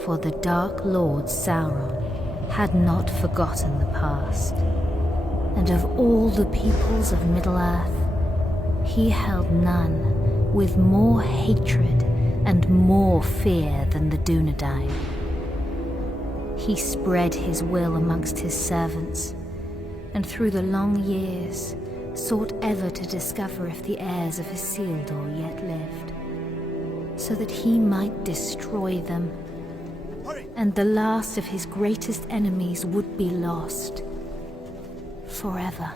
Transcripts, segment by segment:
For the Dark Lord Sauron had not forgotten the past, and of all the peoples of Middle-earth, he held none with more hatred and more fear than the Dunedain. He spread his will amongst his servants, and through the long years sought ever to discover if the heirs of Isildur yet lived, so that he might destroy them, and the last of his greatest enemies would be lost forever.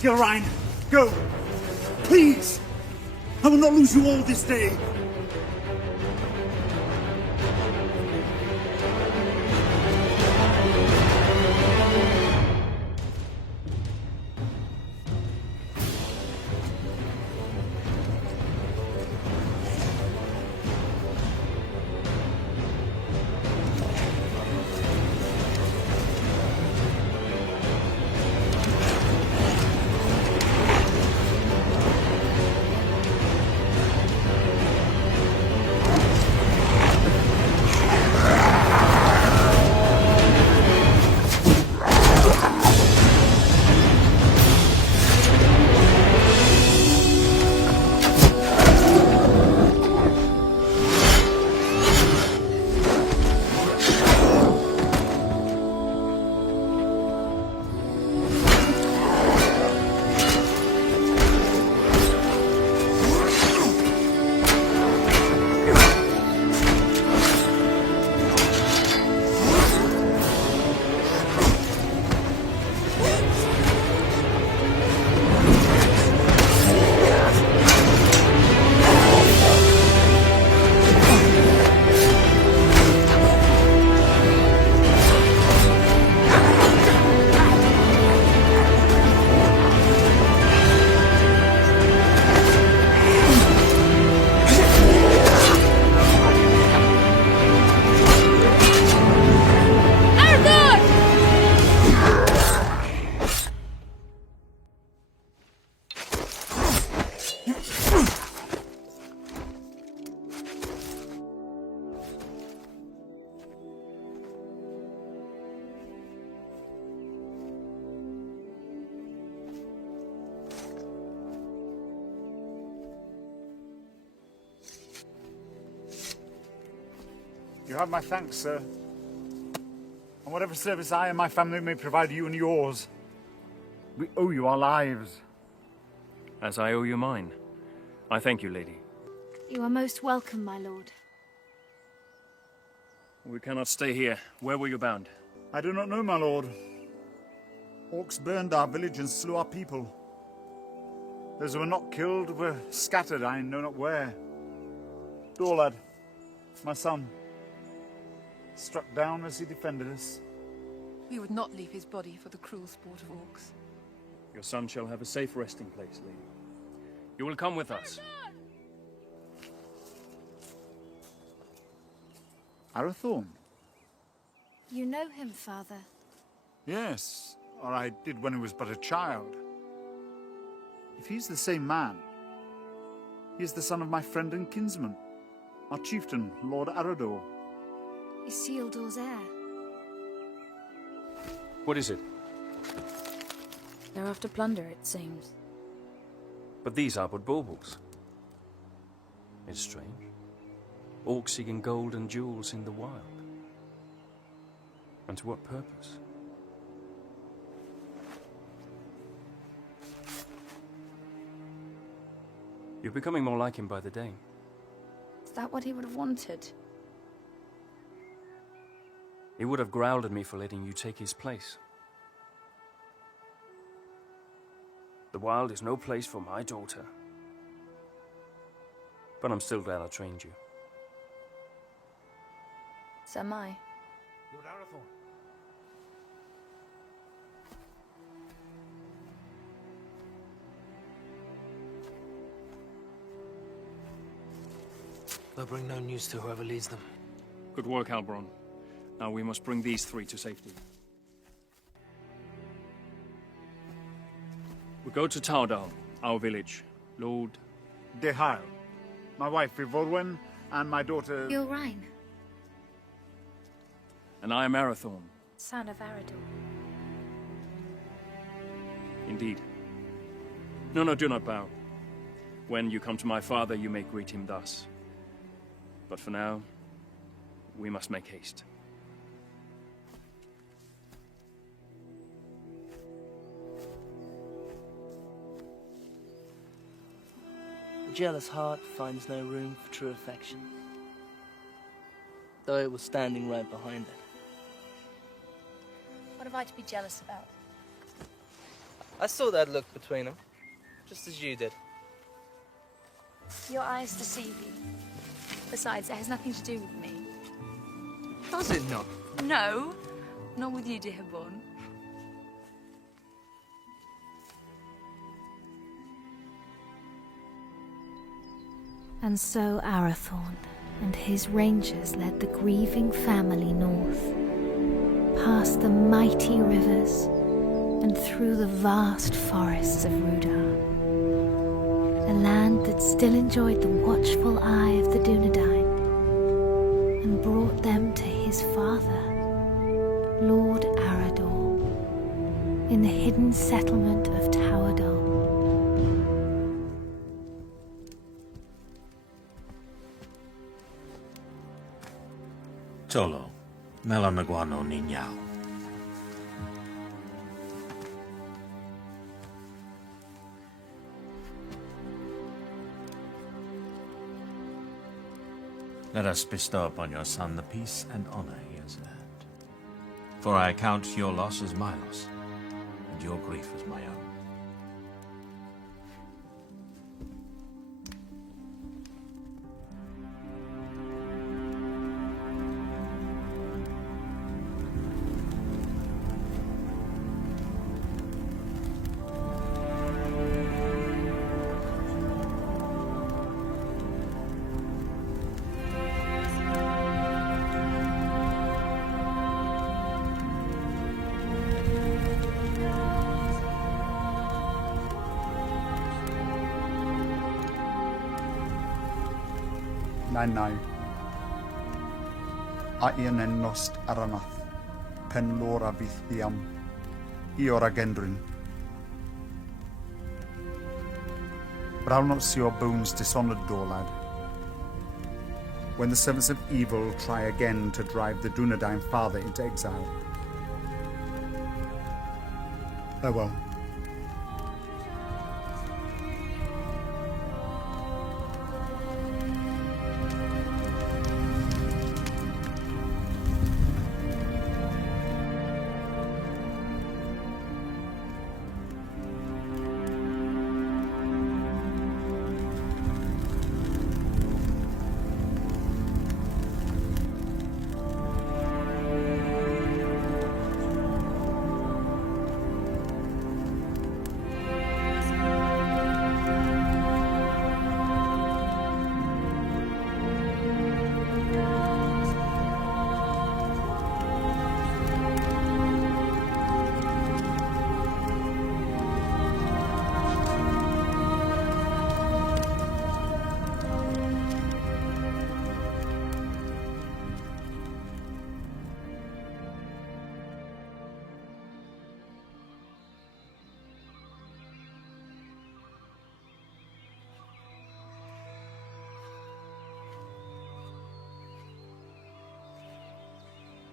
Gilrain, go! Please! I will not lose you all this day! You have my thanks, sir. And whatever service I and my family may provide you and yours, we owe you our lives. As I owe you mine. I thank you, lady. You are most welcome, my lord. We cannot stay here. Where were you bound? I do not know, my lord. Orcs burned our village and slew our people. Those who were not killed were scattered, I know not where. Dorlad, my son, struck down as he defended us. We would not leave his body for the cruel sport of orcs. Your son shall have a safe resting place, lady. You will come with us. Arathorn? You know him, father? Yes, or I did when he was but a child. If he's the same man, he is the son of my friend and kinsman, our chieftain, Lord Arador. Isildur's heir. What is it? They're after plunder, it seems. But these are but baubles. It's strange. Orcs seeking gold and jewels in the wild. And to what purpose? You're becoming more like him by the day. Is that what he would have wanted? He would have growled at me for letting you take his place. The wild is no place for my daughter. But I'm still glad I trained you. So am I. Lord Arathorn. They'll bring no news to whoever leads them. Good work, Halbron. Now we must bring these three to safety. We go to Tardal, our village. Lord... Dehile, my wife Ivorwen, and my daughter... Gilrain, And I am Arathorn. Son of Arador. Indeed. No, do not bow. When you come to my father, you may greet him thus. But for now, we must make haste. A jealous heart finds no room for true affection, though it was standing right behind it. What have I to be jealous about? I saw that look between them, just as you did. Your eyes deceive you. Besides, it has nothing to do with me. Does it not? No, not with you, dear Born. And so Arathorn and his rangers led the grieving family north, past the mighty rivers and through the vast forests of Rudar, a land that still enjoyed the watchful eye of the Dunedain, and brought them to his father, Lord Arador, in the hidden settlement of Towerdal. Tolo, Melanaguano Ninyao. Let us bestow upon your son the peace and honor he has earned. For I count your loss as my loss, and your grief as my own. Nai. A ian en nost aranath, pen lora vith iam, iora gendrin. But I'll not see your bones dishonored, Dorlad. When the servants of evil try again to drive the Dunedain father into exile. Farewell.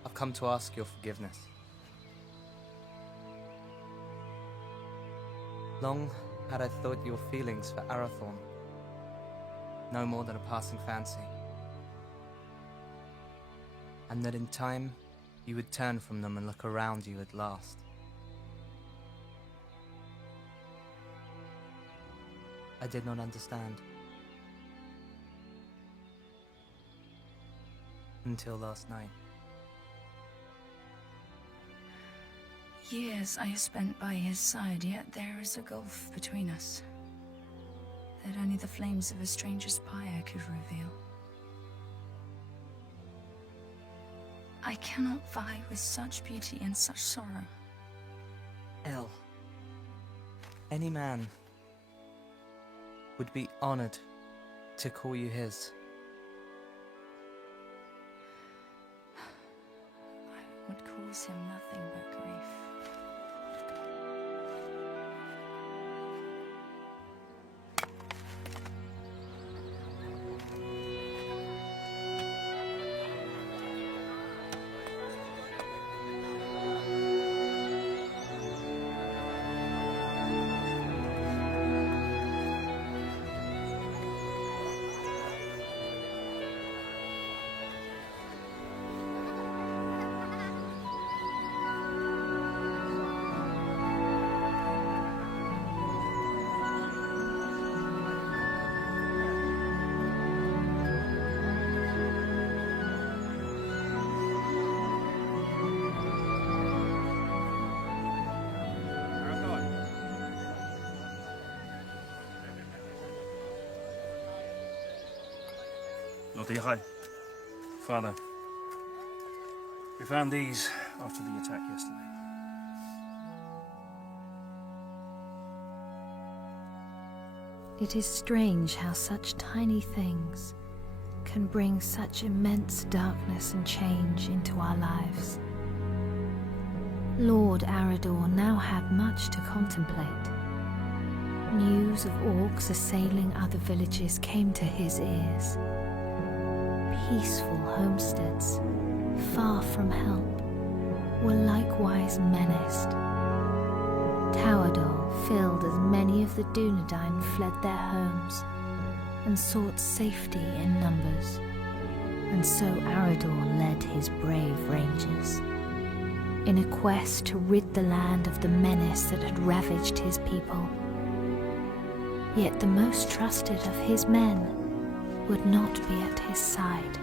I've come to ask your forgiveness. Long had I thought your feelings for Arathorn no more than a passing fancy, and that in time you would turn from them and look around you at last. I did not understand. until last night. Years I have spent by his side, yet there is a gulf between us that only the flames of a stranger's pyre could reveal. I cannot vie with such beauty and such sorrow. El, any man would be honored to call you his. I would cause him nothing but grief. Hi. Father, we found these after the attack yesterday. It is strange how such tiny things can bring such immense darkness and change into our lives. Lord Arador now had much to contemplate. News of orcs assailing other villages came to his ears. Peaceful homesteads, far from help, were likewise menaced. Towerdal filled as many of the Dunedain fled their homes and sought safety in numbers, and so Arador led his brave rangers in a quest to rid the land of the menace that had ravaged his people. Yet the most trusted of his men would not be at his side.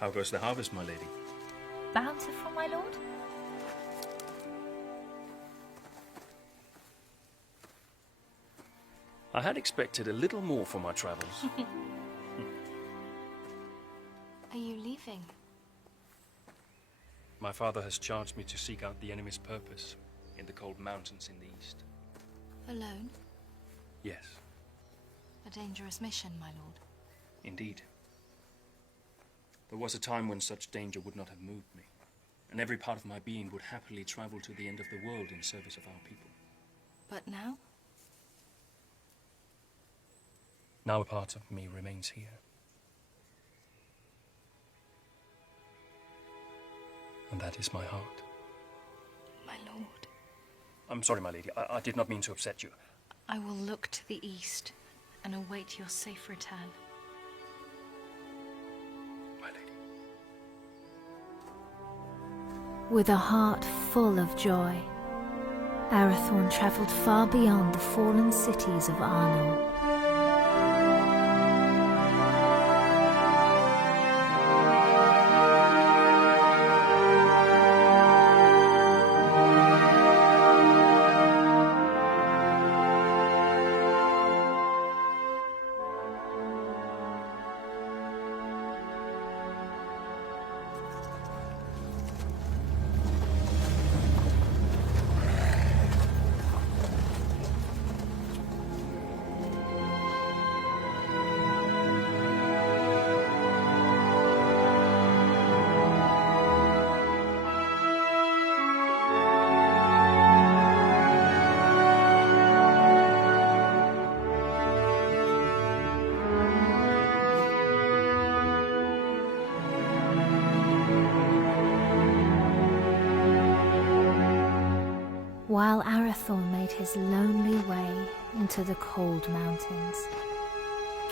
How goes the harvest, my lady? Bountiful, my lord? I had expected a little more for my travels. Are you leaving? My father has charged me to seek out the enemy's purpose in the cold mountains in the east. Alone? Yes, A dangerous mission, my lord. indeed. There was a time when such danger would not have moved me, and every part of my being would happily travel to the end of the world in service of our people. But now? Now a part of me remains here. And that is my heart. My lord. I'm sorry, my lady. I did not mean to upset you. I will look to the east and await your safe return. My lady. With a heart full of joy, Arathorn travelled far beyond the fallen cities of Arnor. While Arathorn made his lonely way into the cold mountains,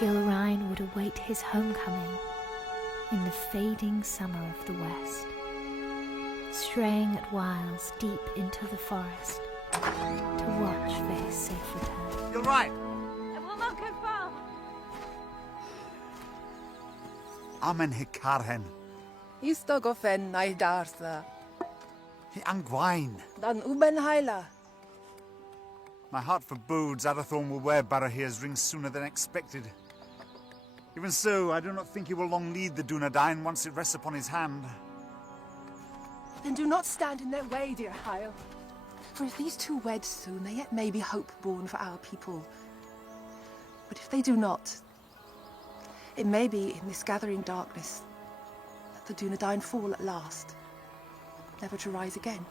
Gilrain would await his homecoming in the fading summer of the west, straying at whiles deep into the forest to watch for his safe return. You're right. I will not go far. Amen hikarhen. Istogofen naidarsa. Hi angwain. Dan uben haila. My heart forebodes Arathorn will wear Barahir's ring sooner than expected. Even so, I do not think he will long need the Dunedain once it rests upon his hand. Then do not stand in their way, dear Hyle. For if these two wed soon, there yet may be hope born for our people. But if they do not, it may be in this gathering darkness that the Dunedain fall at last, never to rise again.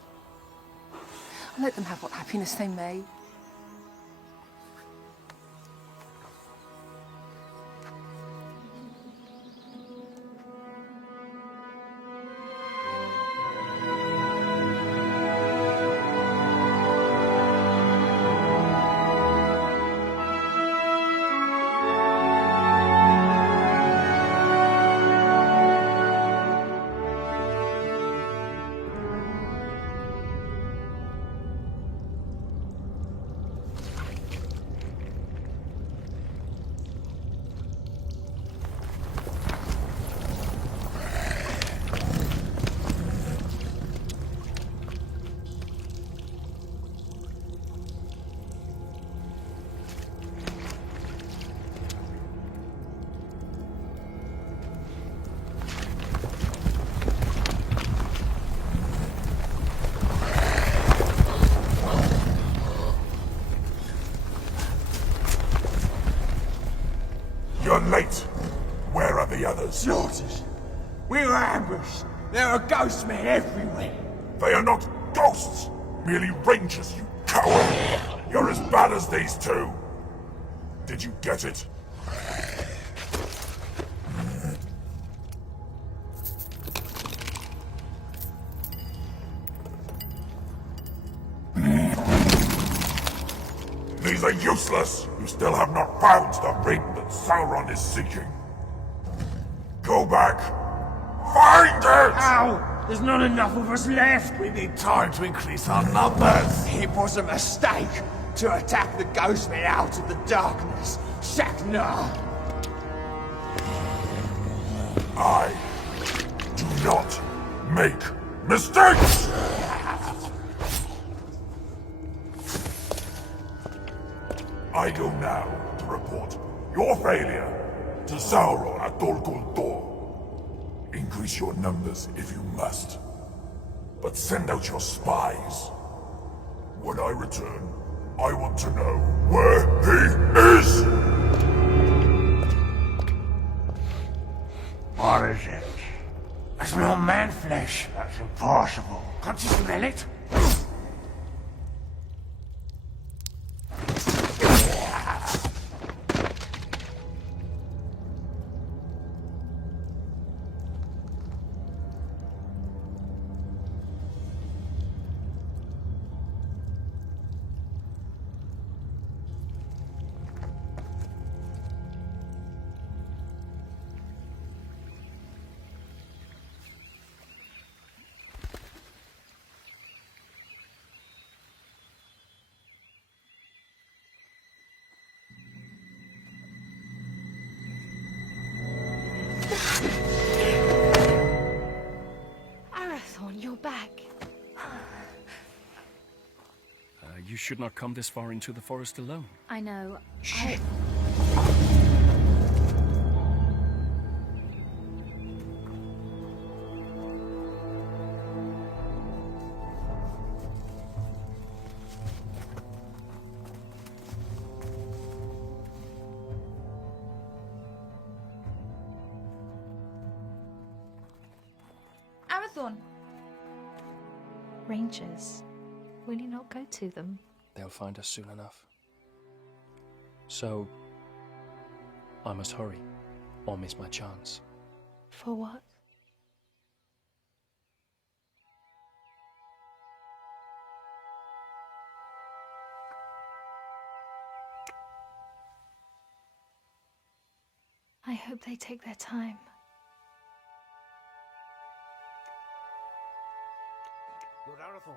Let them have what happiness they may. You're late. Where are the others? Slaughtered. We were ambushed. There are ghost men everywhere. They are not ghosts. Merely rangers, you coward. You're as bad as these two. Did you get it? These are useless! You still have not found the ring that Sauron is seeking. Go back! Find it! Ow! There's not enough of us left! We need time to increase our numbers! It was a mistake to attack the ghost men out of the darkness. Shaknar! I do not make mistakes! I go now to report your failure to Sauron at Dol Guldur. Increase your numbers if you must, but send out your spies. When I return, I want to know where he is! What is it? I smell man flesh. That's impossible. Can't you smell it? Arathorn, you're back. You should not come this far into the forest alone. I know. Arathorn! Rangers. Will you not go to them? They'll find us soon enough. So, I must hurry, or miss my chance. For what? I hope they take their time. Lord Arathorn.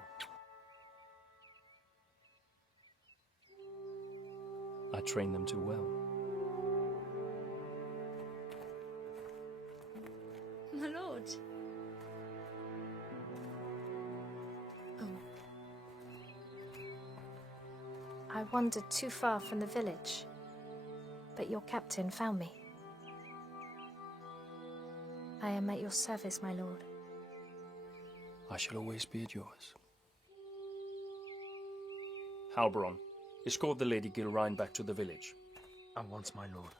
I trained them too well. My lord. Oh. I wandered too far from the village, but your captain found me. I am at your service, my lord. I shall always be at yours. Halbron, escort the Lady Gilrine back to the village. At once, my lord.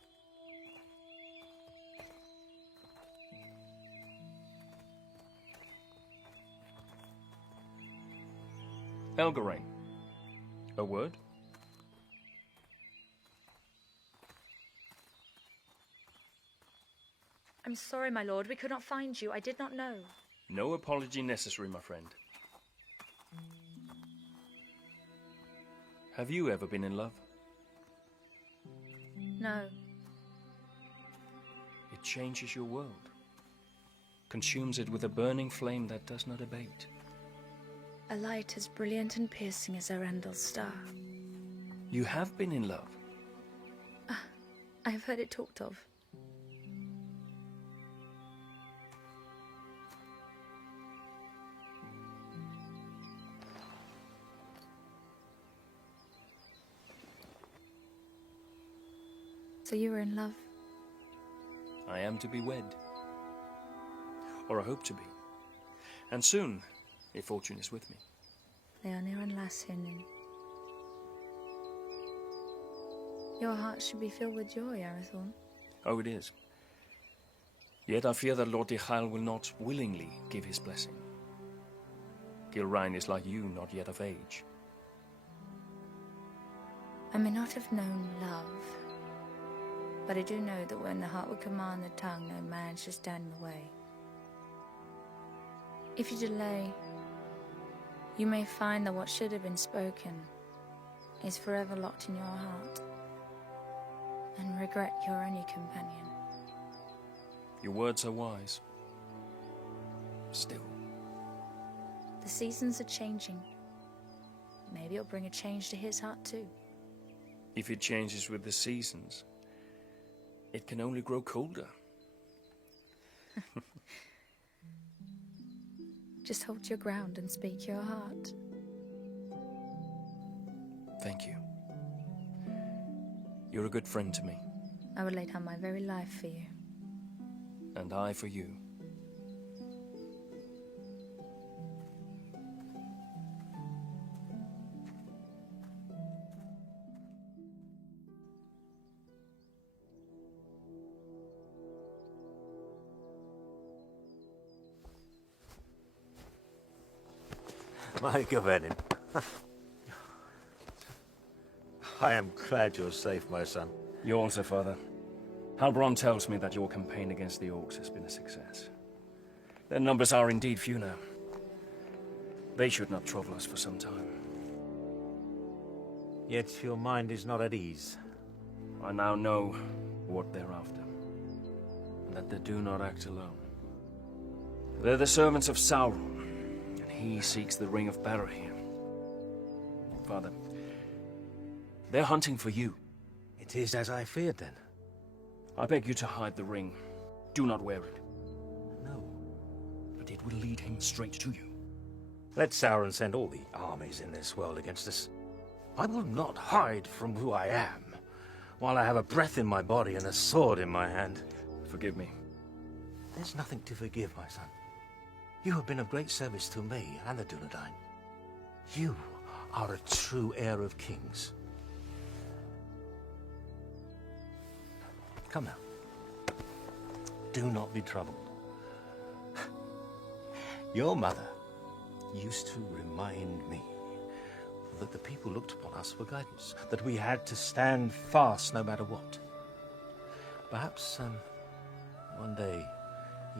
Elgarain, a word? I'm sorry, my lord. We could not find you. I did not know. No apology necessary, my friend. Have you ever been in love? No. It changes your world. Consumes it with a burning flame that does not abate. A light as brilliant and piercing as Erendel's star. You have been in love. I have heard it talked of. So you were in love? I am to be wed. Or I hope to be. And soon, if fortune is with me. They are near Lassin. Your heart should be filled with joy, Arathorn. Oh, it is. Yet I fear that Lord Dichael will not willingly give his blessing. Gilrine is like you, not yet of age. I may not have known love, but I do know that when the heart would command the tongue, no man should stand in the way. If you delay, you may find that what should have been spoken is forever locked in your heart, and regret your only companion. Your words are wise. Still. The seasons are changing. Maybe it'll bring a change to his heart too. If it changes with the seasons, it can only grow colder. Just hold your ground and speak your heart. Thank you. You're a good friend to me. I would lay down my very life for you. And I for you. My Gavenin. I am glad you're safe, my son. You also, father. Halbron tells me that your campaign against the orcs has been a success. Their numbers are indeed few now. They should not trouble us for some time. Yet your mind is not at ease. I now know what they're after, and that they do not act alone. They're the servants of Sauron, and he seeks the Ring of Barahir. Father, they're hunting for you. It is as I feared, then. I beg you to hide the ring. Do not wear it. No. But it will lead him straight to you. Let Sauron send all the armies in this world against us. I will not hide from who I am, while I have a breath in my body and a sword in my hand. Forgive me. There's nothing to forgive, my son. You have been of great service to me and the Dunedain. You are a true heir of kings. Come now. Do not be troubled. Your mother used to remind me that the people looked upon us for guidance, that we had to stand fast no matter what. Perhaps one day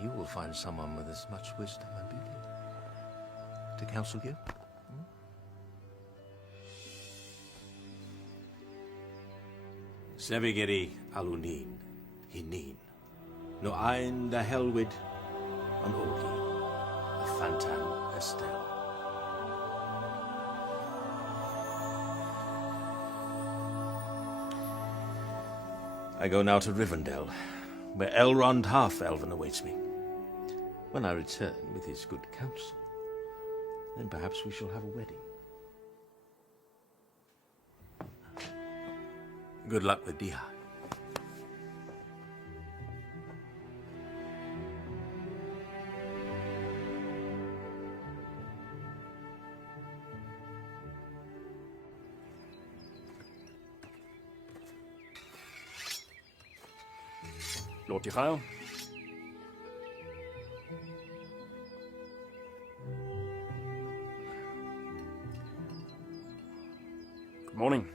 you will find someone with as much wisdom and beauty to counsel you. Sebigeri Alunin, Hinin, no ein da helwid an Orgi, a Fantan Estelle. I go now to Rivendell, where Elrond Half-Elven awaits me. When I return with his good counsel, then perhaps we shall have a wedding. Good luck with Diha. Lord Dichael. Good morning.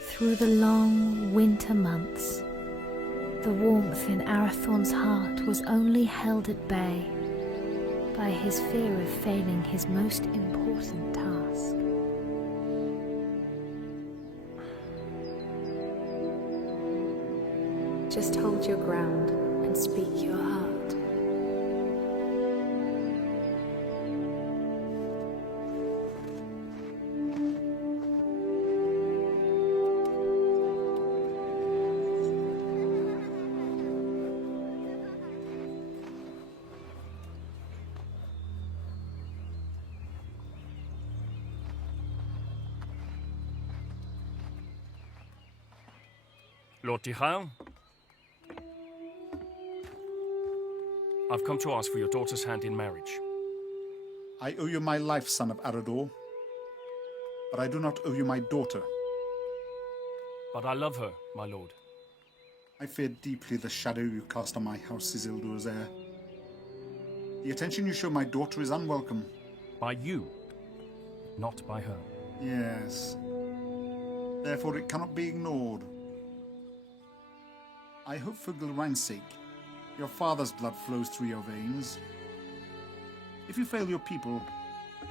Through the long winter months, the warmth in Arathorn's heart was only held at bay by his fear of failing his most important task. Just hold your ground and speak your heart. Lord Dichael. I've come to ask for your daughter's hand in marriage. I owe you my life, son of Arador. But I do not owe you my daughter. But I love her, my lord. I fear deeply the shadow you cast on my house, Isildur's heir. The attention you show my daughter is unwelcome. By you, not by her. Yes. Therefore it cannot be ignored. I hope for Gilrain's sake, your father's blood flows through your veins. If you fail your people,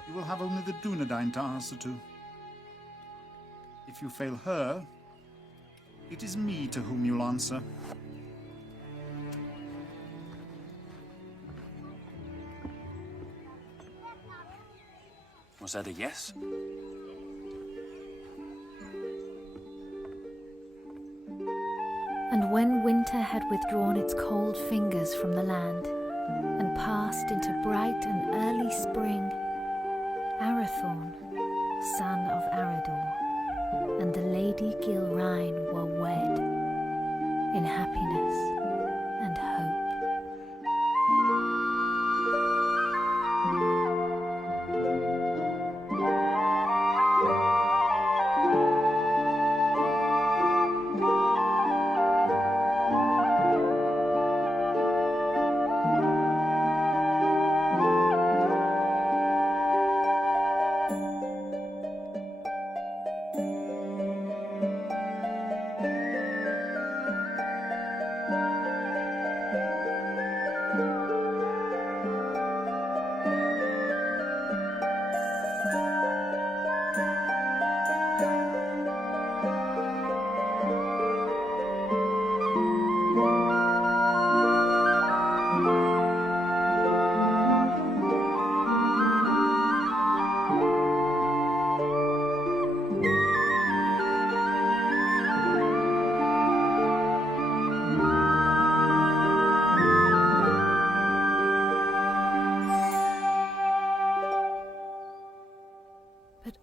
you will have only the Dunedain to answer to. If you fail her, it is me to whom you'll answer. Was that a yes? And when winter had withdrawn its cold fingers from the land and passed into bright and early spring, Arathorn, son of Arador, and the Lady Gilrain were wed in happiness and hope.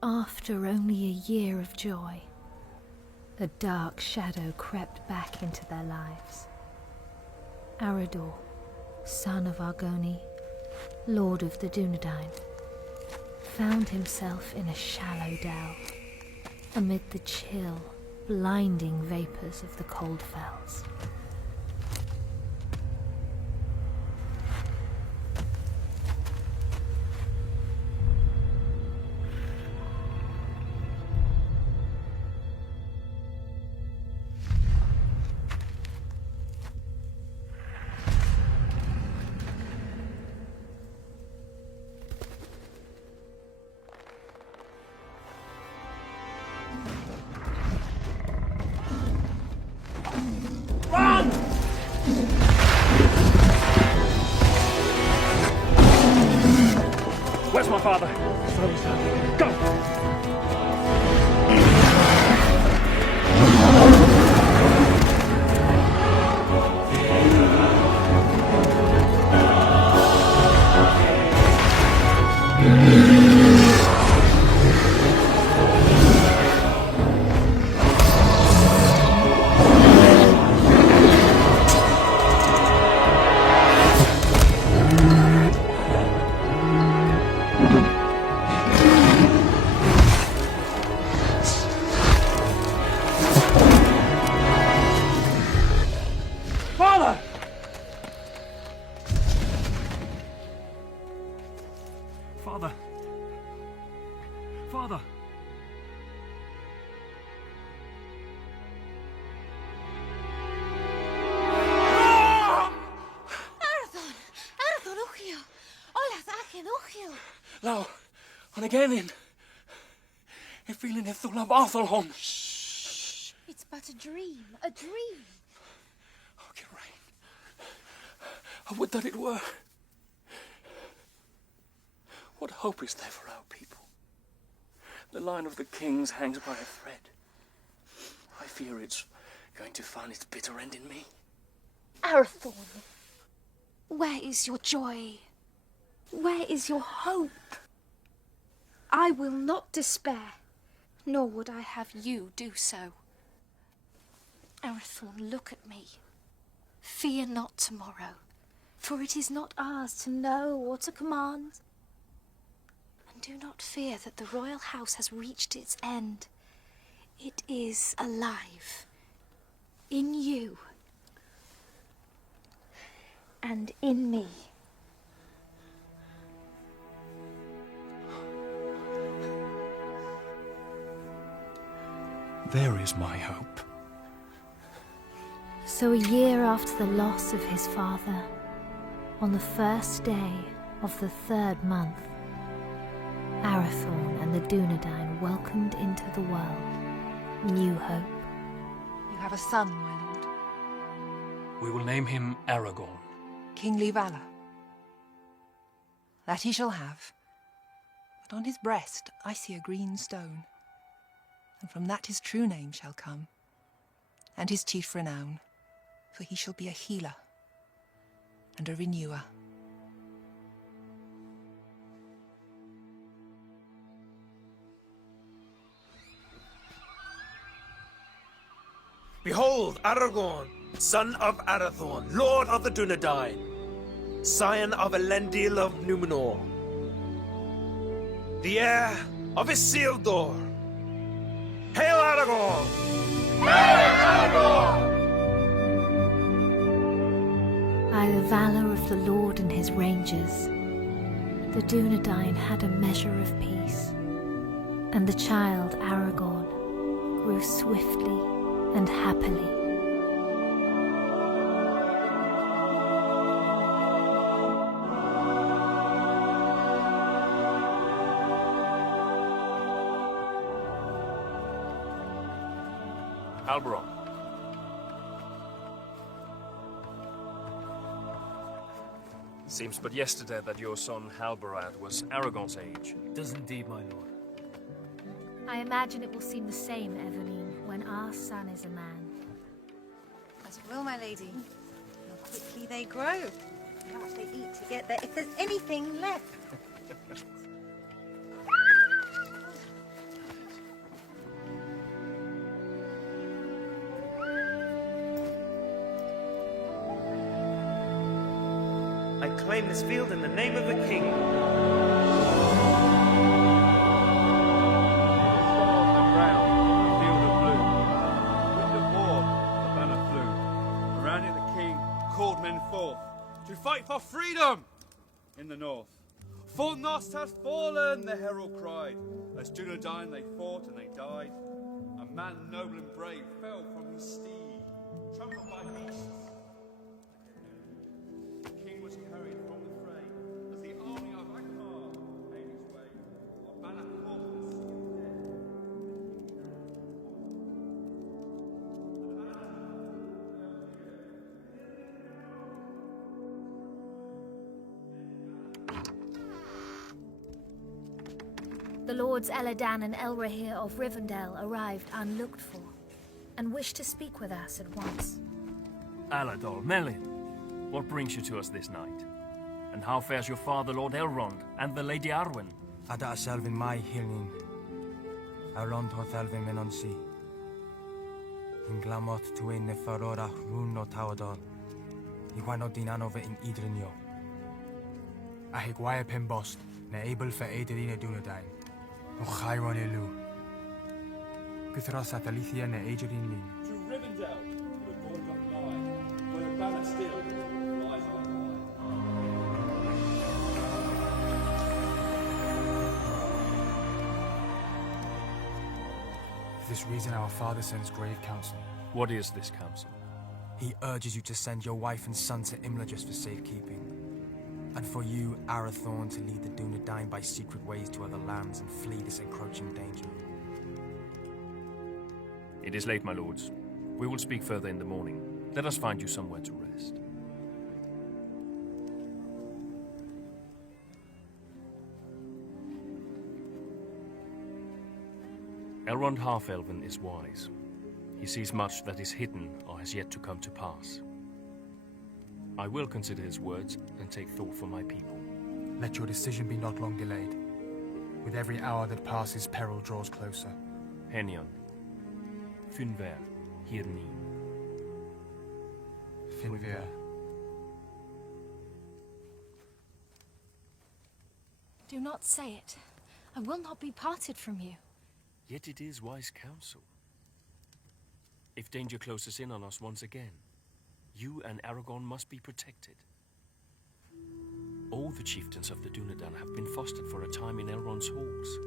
After only a year of joy, a dark shadow crept back into their lives. Arador, son of Argoni, lord of the Dunedain, found himself in a shallow dell, amid the chill, blinding vapors of the cold fells. Where's my father? Go! Father! Father! Father! Arathon, Uchio! Olas Achen, Uchio! Now, and again in feeling it through Arthurhon. It's but a dream, a dream. Okay, rain. I would that it were. What hope is there for our people? The line of the kings hangs by a thread. I fear it's going to find its bitter end in me. Arathon, where is your joy? Where is your hope? I will not despair, nor would I have you do so. Arathon, look at me. Fear not tomorrow, for it is not ours to know or to command. And do not fear that the royal house has reached its end. It is alive, in you, and in me. There is my hope. So a year after the loss of his father, on the first day of the 3rd month, Arathorn and the Dunedain welcomed into the world new hope. You have a son, my lord. We will name him Aragorn. Kingly valor. That he shall have. But on his breast I see a green stone. And from that his true name shall come, and his chief renown, for he shall be a healer and a renewer. Behold, Aragorn, son of Arathorn, lord of the Dunedain, scion of Elendil of Numenor, the heir of Isildur. Hail Aragorn! Hail Aragorn! By the valor of the Lord and his rangers, the Dunedain had a measure of peace, and the child Aragorn grew swiftly and happily. Alberon. Seems but yesterday that your son Halbarad was Aragorn's age. It does indeed, my lord. I imagine it will seem the same, Eveline, when our son is a man. As it will, my lady. How quickly they grow. How much they eat to get there, if there's anything left. I claim this field in the name of the king. To fight for freedom in the north. Fornost has fallen, the herald cried. As Dunedain they fought and they died. A man noble and brave fell from his steed, trampled by beasts. The king was carried from the fray as the army of Akbar made its way. Of Banner corpus The Lords Eladan and Elrahir of Rivendell arrived unlooked for, and wished to speak with us at once. Alador, Melin, what brings you to us this night? And how fares your father, Lord Elrond, and the Lady Arwen? Ada Selvin mai hilnin. Elrond hoth Elvin menon si. In glamot tuin ne farora rún no tawador. Iwan o dinano ve in idrinio. A higwaia pimbost, ne able for Aederina Dunedain. O Chiron elu. Guthras Atalithia ne Aederin lin. To Rivendell, the boy doth lie, where the banner still flies on high. For this reason our father sends grave counsel. What is this counsel? He urges you to send your wife and son to Imladris for safekeeping. And for you, Arathorn, to lead the Dunedain by secret ways to other lands and flee this encroaching danger. It is late, my lords. We will speak further in the morning. Let us find you somewhere to rest. Elrond Half-Elven is wise. He sees much that is hidden or has yet to come to pass. I will consider his words and take thought for my people. Let your decision be not long delayed. With every hour that passes, peril draws closer. Henion. Finver. Hirni. Finver. Do not say it. I will not be parted from you. Yet it is wise counsel. If danger closes in on us once again, you and Aragorn must be protected. All the chieftains of the Dunedain have been fostered for a time in Elrond's halls.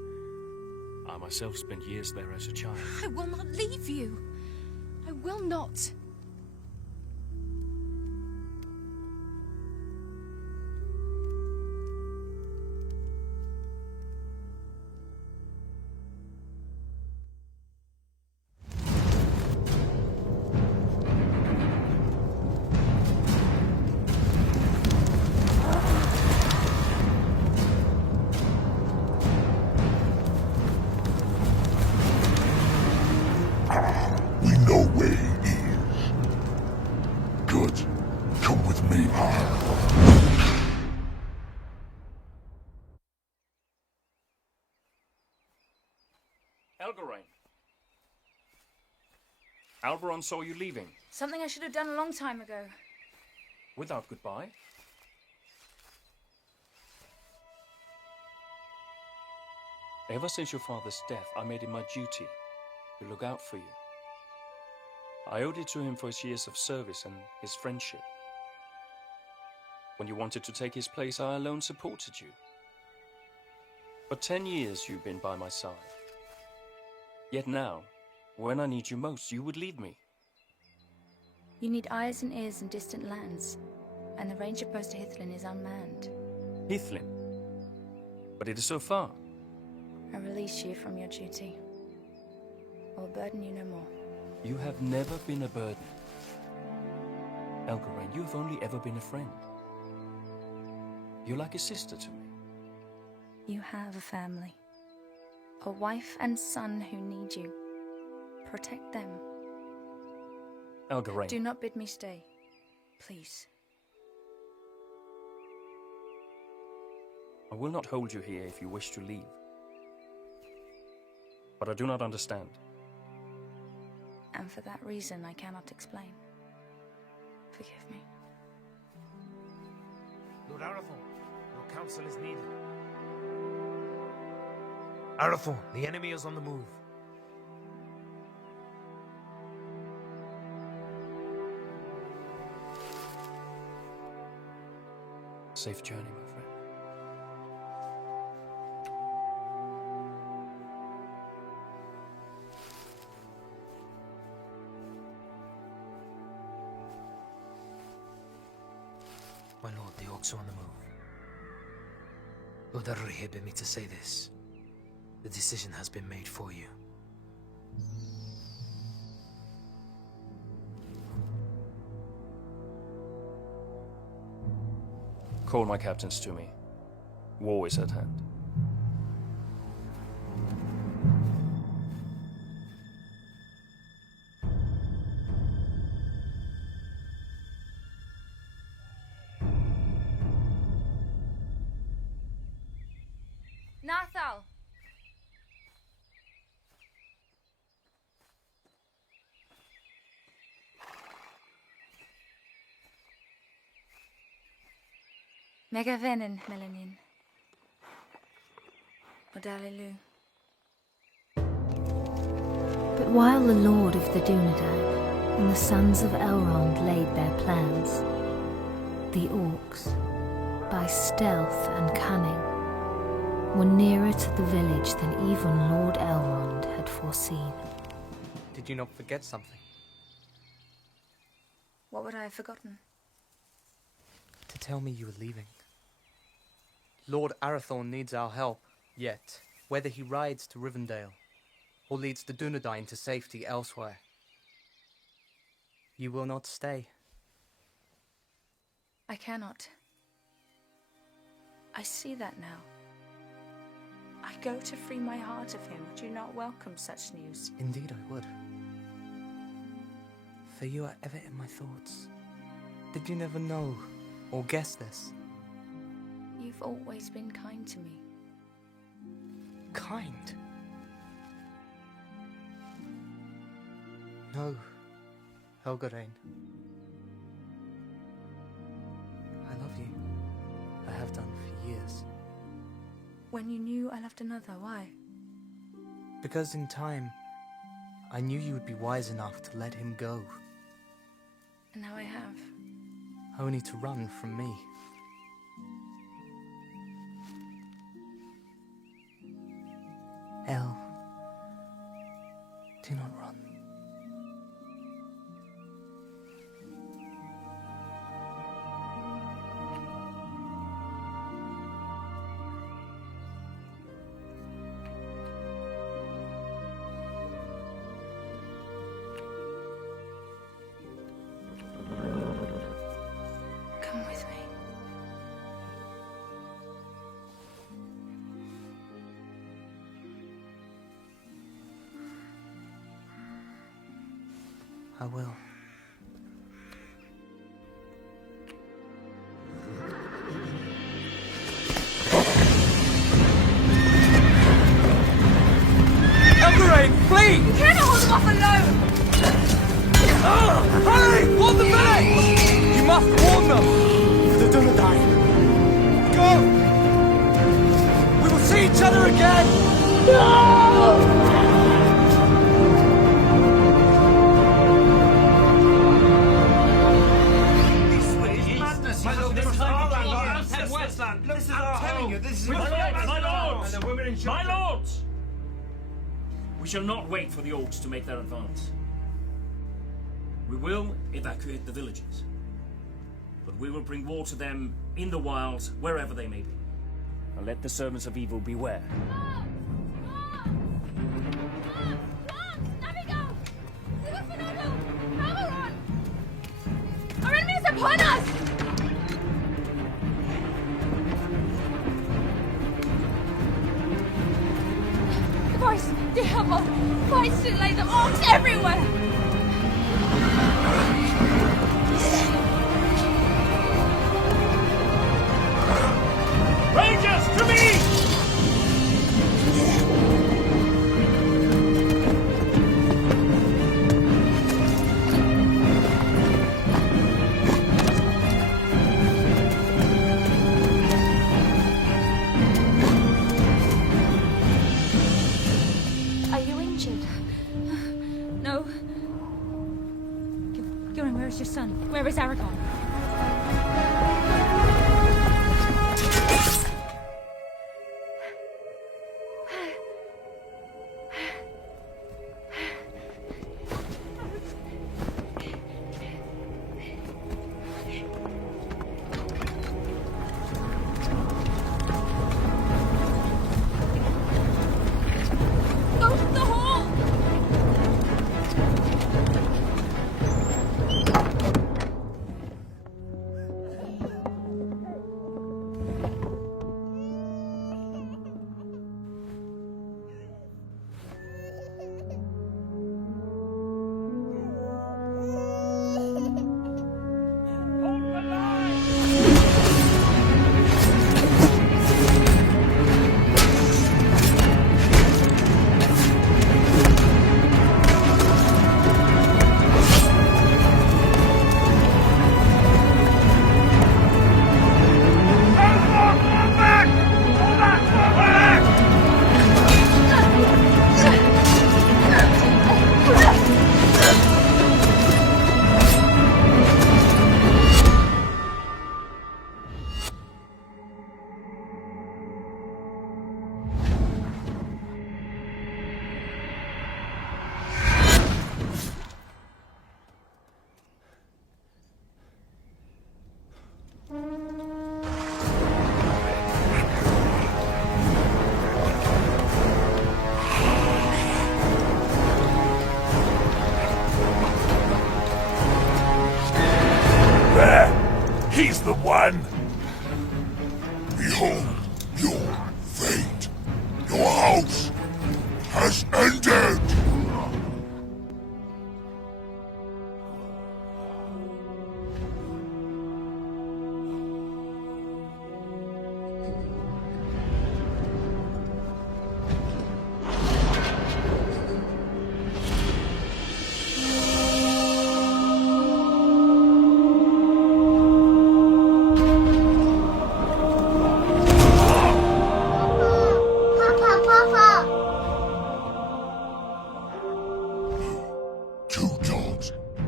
I myself spent years there as a child. I will not leave you. I will not. Alberon saw you leaving. Something I should have done a long time ago. Without goodbye? Ever since your father's death, I made it my duty to look out for you. I owed it to him for his years of service and his friendship. When you wanted to take his place, I alone supported you. For 10 years you've been by my side. Yet now, when I need you most, you would leave me. You need eyes and ears in distant lands, and the ranger post to Hithlin is unmanned. Hithlin? But it is so far. I release you from your duty. I will burden you no more. You have never been a burden. Elgarain, you have only ever been a friend. You're like a sister to me. You have a family. A wife and son who need you. Protect them. Elgarain. Do not bid me stay. Please. I will not hold you here if you wish to leave. But I do not understand. And for that reason, I cannot explain. Forgive me. Lord Arathorn, your counsel is needed. Arathorn, the enemy is on the move. Safe journey, my friend. My lord, the orcs are on the move. Lord Elrahir bid me to say this. The decision has been made for you. Call my captains to me. War is at hand. Nathal! Megavenen, Melanin. Odalilu. But while the Lord of the Dunedain and the sons of Elrond laid their plans, the orcs, by stealth and cunning, were nearer to the village than even Lord Elrond had foreseen. Did you not forget something? What would I have forgotten? To tell me you were leaving. Lord Arathorn needs our help, yet, whether he rides to Rivendell or leads the Dunedain to safety elsewhere, you will not stay. I cannot. I see that now. I go to free my heart of him. Would you not welcome such news? Indeed I would. For you are ever in my thoughts. Did you never know or guess this? You've always been kind to me. Kind? No, Helgarain. I love you. I have done for years. When you knew I loved another, why? Because in time, I knew you would be wise enough to let him go. And now I have. Only to run from me. El, do not run. Come with me. I will. Elgarain, flee! You cannot hold them off alone! Hurry! Warn them back! You must warn them! For the Dunedain. Go! We will see each other again! No! My lords! We shall not wait for the orcs to make their advance. We will evacuate the villages. But we will bring war to them in the wilds, wherever they may be. And let the servants of evil beware. Our enemy is upon us! The voice, the hammer, fights to lay the orcs everywhere! Rangers, to me! Are you injured? No. Gillen, where is your son? Where is Aragorn? Go to the hall!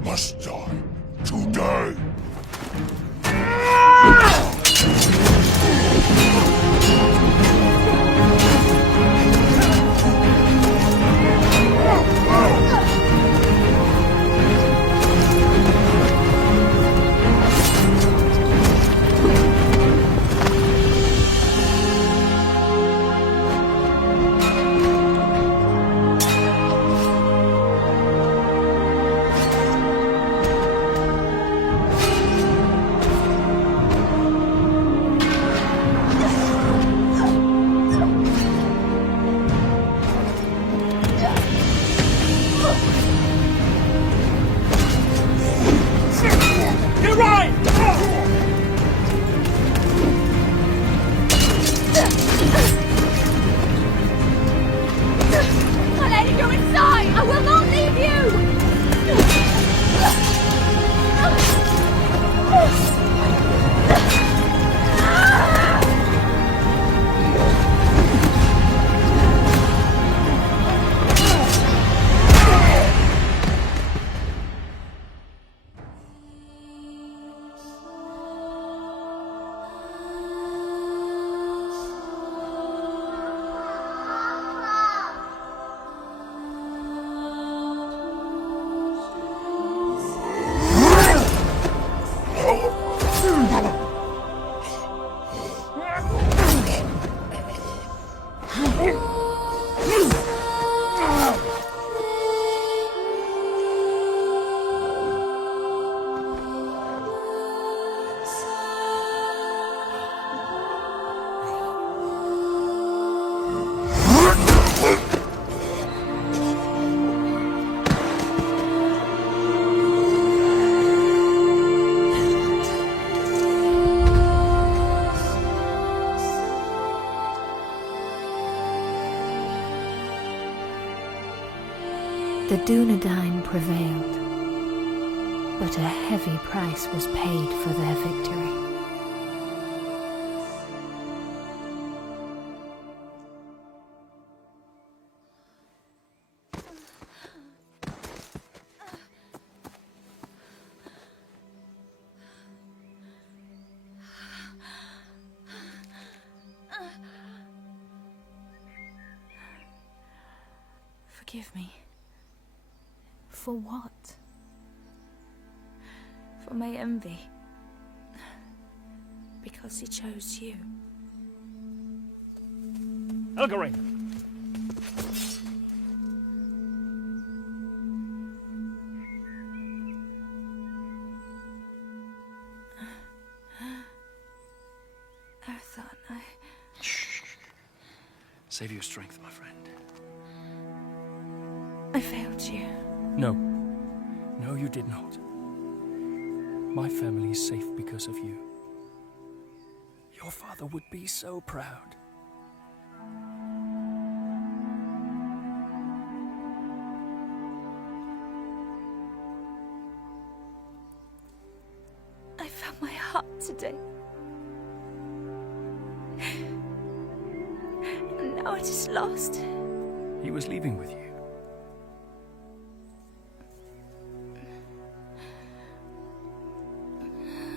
must die today. The Dunedain prevailed, but a heavy price was paid for their victory. Forgive me. For what? For my envy. Because he chose you. Elgarin! Arathorn, Save your strength, my friend. I failed you. No. No, you did not. My family is safe because of you. Your father would be so proud. I found my heart today. And now it is lost. He was leaving with you.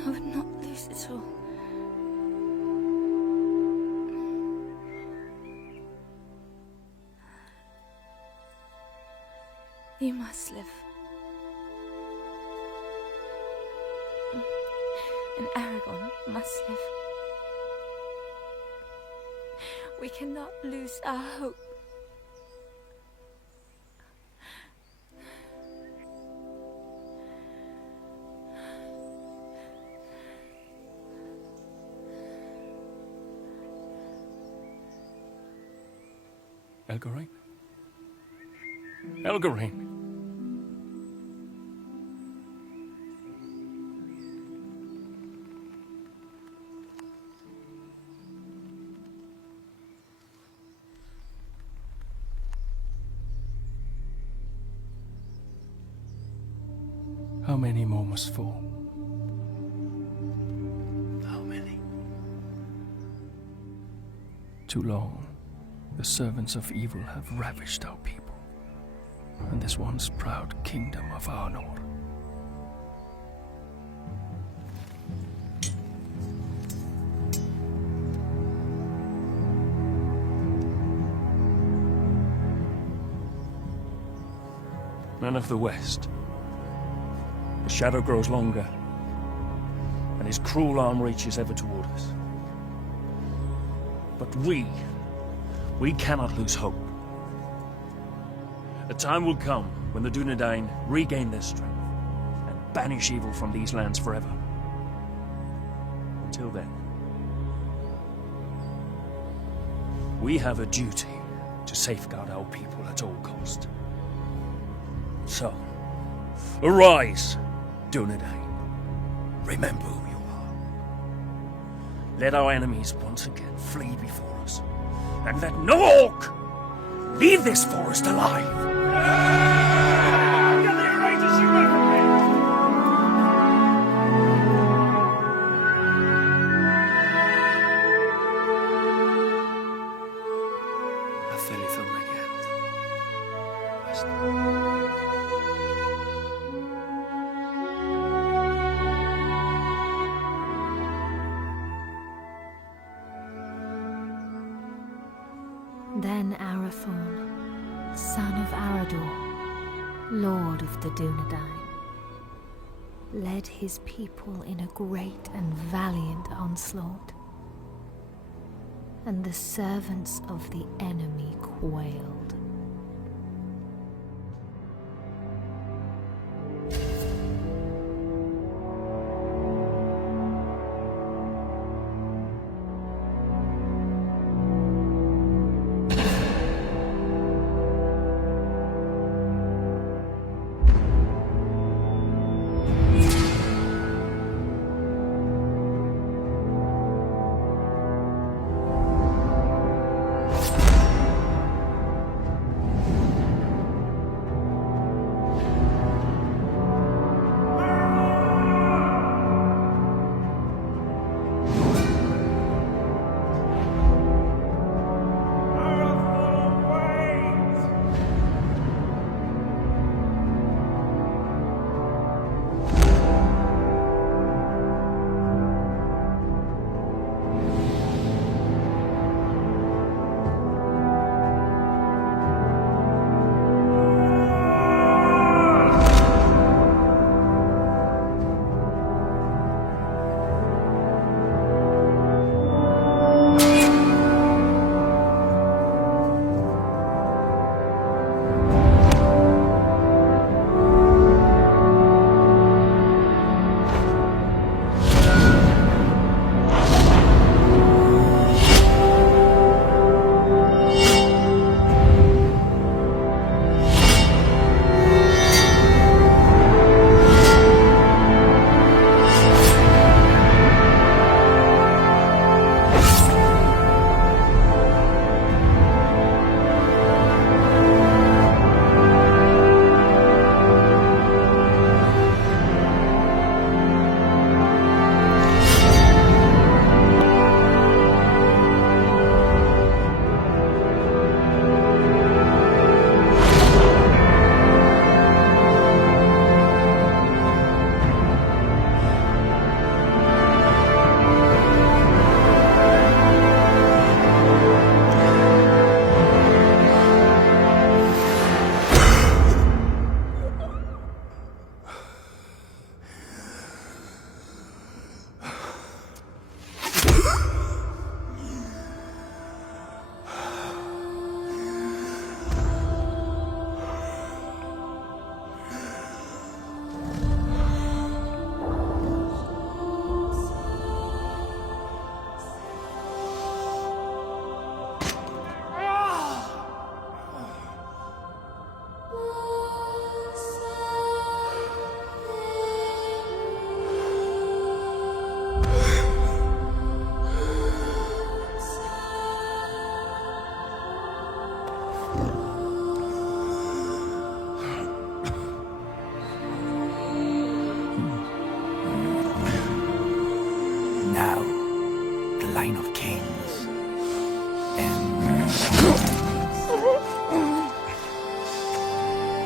I would not lose it all. You must live. And Aragon must live. We cannot lose our hope. Elgarin? Elgarin! How many more must fall? How many? Too long. The servants of evil have ravished our people, and this once proud kingdom of Arnor. Men of the West. The shadow grows longer, and his cruel arm reaches ever toward us. But we cannot lose hope. A time will come when the Dunedain regain their strength and banish evil from these lands forever. Until then, we have a duty to safeguard our people at all cost. So, arise, Dunedain. Remember who you are. Let our enemies once again flee before us, and let no orc leave this forest alive. Then Arathorn, son of Arador, lord of the Dunedain, led his people in a great and valiant onslaught, and the servants of the enemy quailed.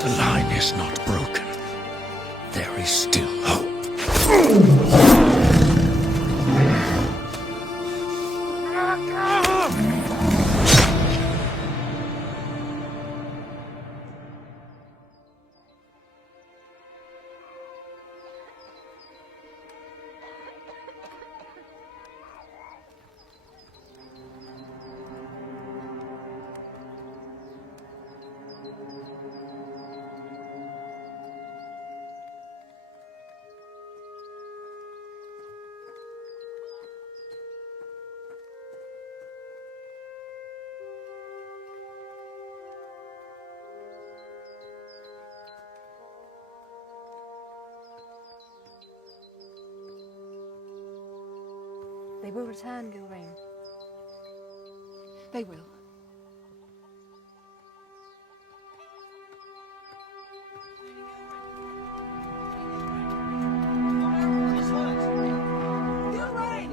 The line is not broken. There is still hope. They will return, Gilrain. They will. Gilrain!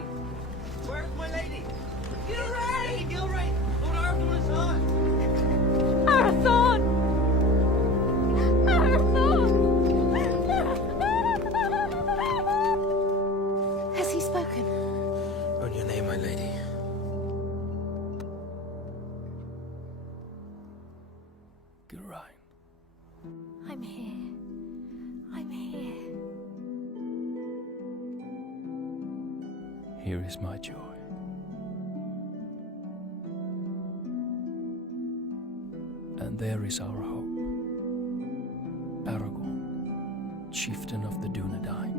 Where's my lady? Gilrain! Gilrain! Lord Arathorn is hurt! Arathorn! Arathorn! Has he spoken? On your name, my lady. Gilrain. I'm here. I'm here. Here is my joy. And there is our hope. Aragorn, chieftain of the Dunedain.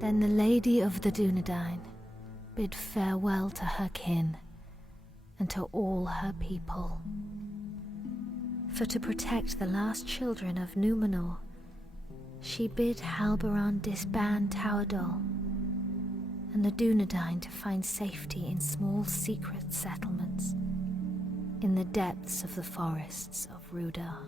Then the Lady of the Dunedain bid farewell to her kin and to all her people. For to protect the last children of Númenor, she bid Halbarand disband Tauerdal and the Dunedain to find safety in small secret settlements in the depths of the forests of Rudar.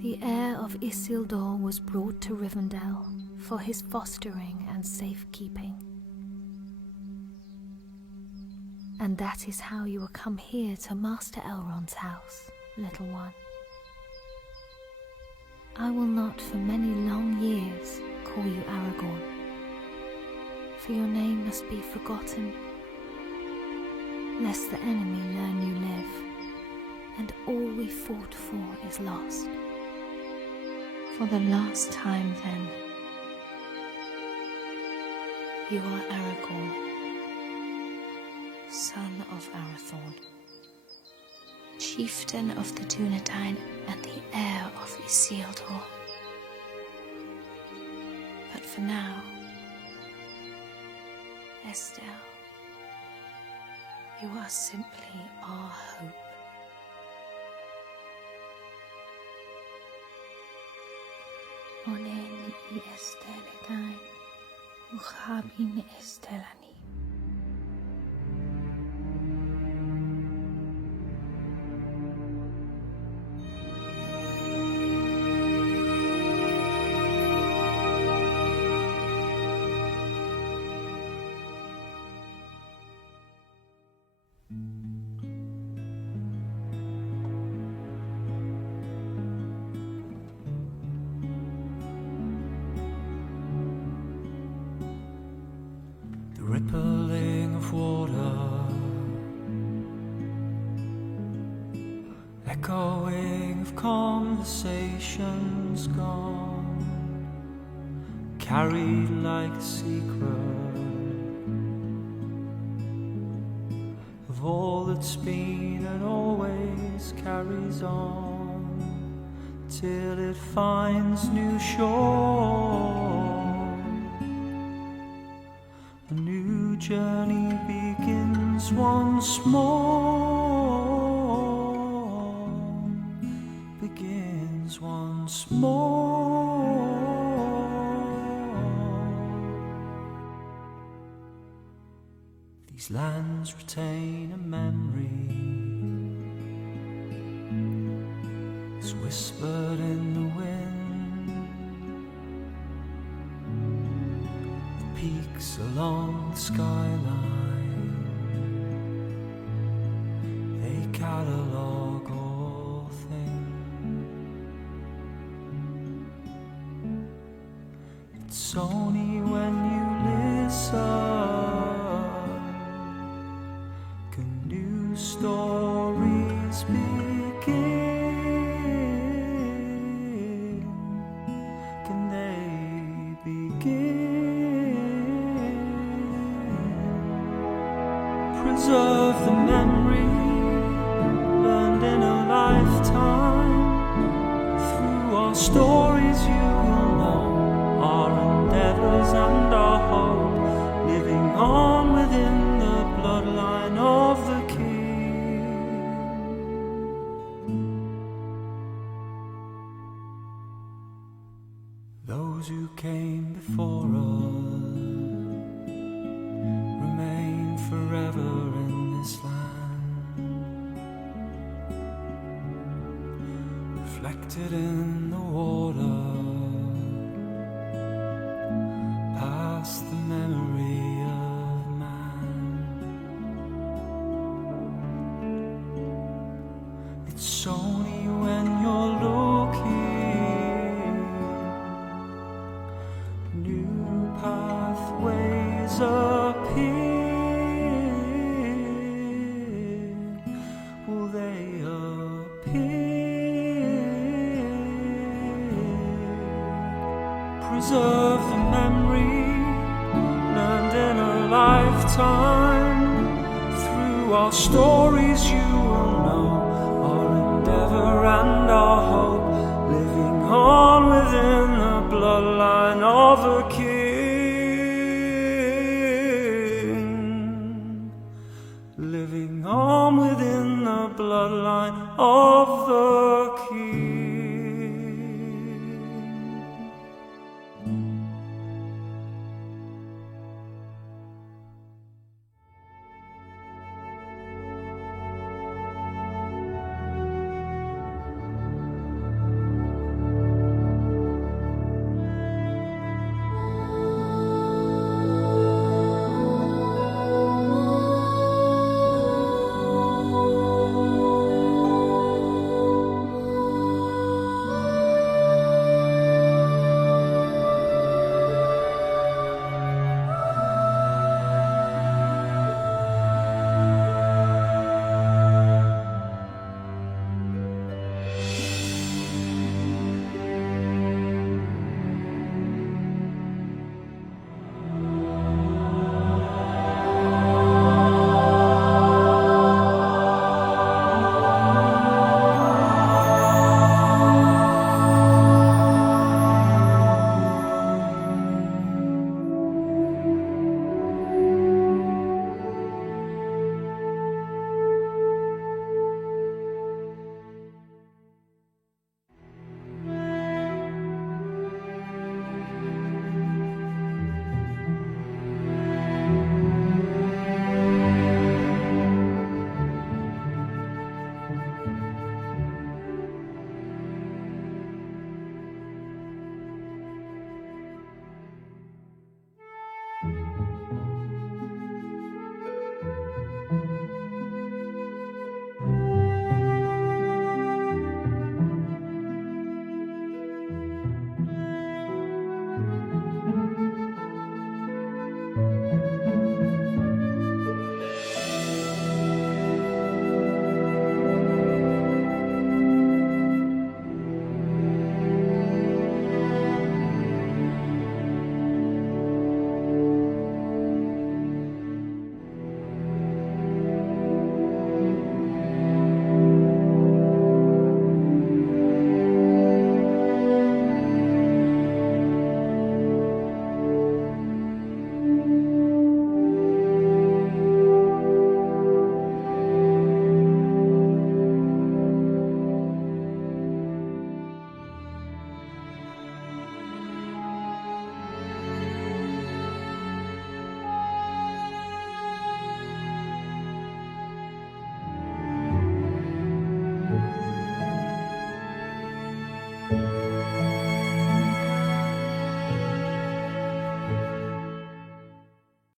The heir of Isildur was brought to Rivendell for his fostering and safekeeping. And that is how you will come here to Master Elrond's house, little one. I will not for many long years call you Aragorn, for your name must be forgotten, lest the enemy learn you live, and all we fought for is lost. For the last time, then, you are Aragorn, son of Arathorn, chieftain of the Dunedain and the heir of Isildur. But for now, Estelle, you are simply our hope. Olen I Estelle Uchabin Estellani. Rippling of water, echoing of conversations gone, carried like a secret of all that's been and always carries on till it finds new shore. A new journey begins once more, begins once more. These lands retain a memory, it's whispered in the wind. The peaks along the skyline, they catalogue all things. It's only when you listen can new stories begin. Can they begin? Preserve the memory learned in a lifetime. Through our stories you will know our endeavors and our hope, living on within the bloodline of the King. Those who came before us remain forever in this land, reflected in the water, past the memory of man. It's only when you're looking, new pathways appear. Will they appear? Preserve the memory learned in a lifetime. Through our stories you will know our endeavor and our hope, living on within the bloodline of the King. Living on within the bloodline of the King.